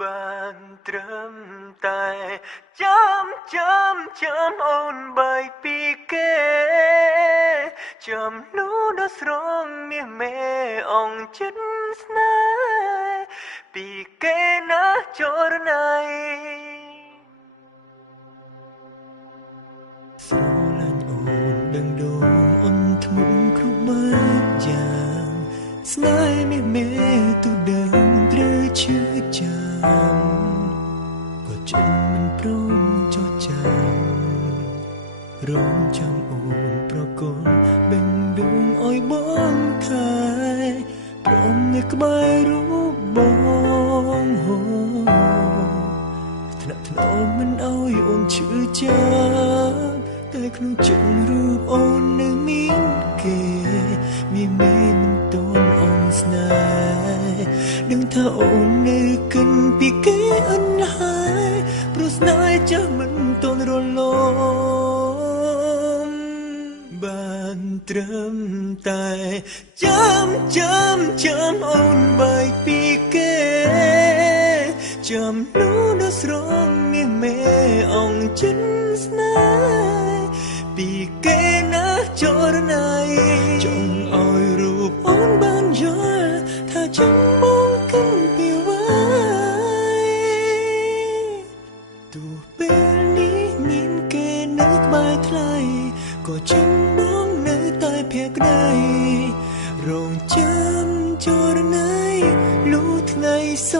បានត្រឹមតែចាំអូនបីពីគេចាំលូដល់ស្រងមាសមេអងចិត្តស្នេហ៍ពីគេណាចរណៃស្រឡាញ់អូនដឹងដូងអូនធ្មត់គ្រប់បែបយ៉ាងស្នេហ៍មាសមេទូដឹងត្រូវឈឺចាំក៏ចិត្តមិនព្រមចោះចាំរងចាំអូនប្រគល់បេះដូងអោយបងថែព្រមនៅក្បែររូបបងថ្នាក់ថ្នមមិនអោយអូនឈឺចាំតែក្នុងចិត្តរូបអូននៅមានគេមានមិនតន់អូនស្នេហ៍ដឹងថាអូននៅកិនពីគេអន់ហើយព្រោះស្នេហ៍ចាស់មិនតន់រលំបានត្រឹមតែចាំអូនបែកពីគេចាំលូដល់ស្រងមាសមេអងចិត្តស្នេហ៍ពីគេណាចរណៃចង់ឲ្យរូបអូនបានយល់ថាចាំបងគិនពីវ៉ៃទោះពេលនេះមានគេនៅក្បែរថ្លៃក៏ចាំបងនៅតែភក្តីរងចាំចរណៃលូថ្ងៃស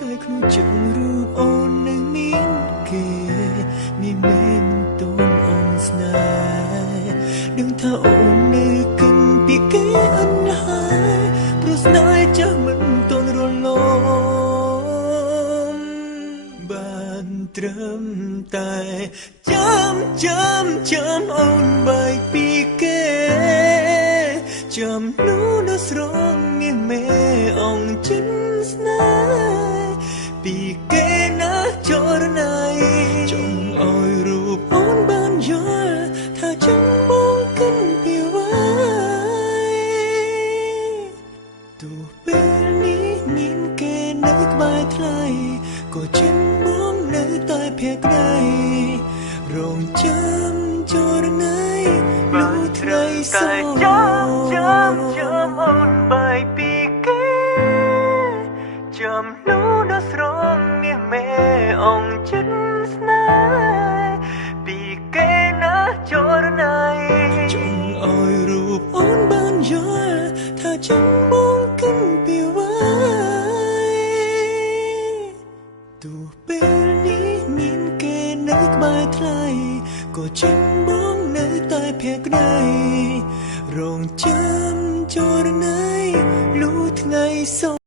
តែក្នុងចិត្តរូបអូននៅមានគេមានមេមិនតន់អូនស្នេហ៍ដឹងថាអូននៅកិនពីគេអន់ហើយព្រោះស្នេហ៍ចាស់មិនតន់រលំបានត្រឹមតែចាំអូនបែកពីគេចាំលូដល់ស្រងមាសមេអងចិត្តស្នេហ៍ពីគេណាចរណៃចង់ឲ្យរូបអូនបានយល់ថាចាំបងគិនពីវ៉ៃទោះពេលនេះមានគេនៅក្បែរថ្លៃក៏ចាំបងនៅតែភក្តីរងចាំចរណៃលូថ្ងៃសចាំអូនបែកពីគេចាំលូដល់ស្រងមាសមេអងចិត្តស្នេហ៍ពីគេណាចរណៃចង់ឲ្យរូបអូនបានយល់ថាចាំបងគិនពីវ៉ៃទោះពេលនេះមានគេនៅក្បែរថ្លៃក៏ចាំបងនៅតែភក្តីរងចាំចរណៃលូថ្ងៃស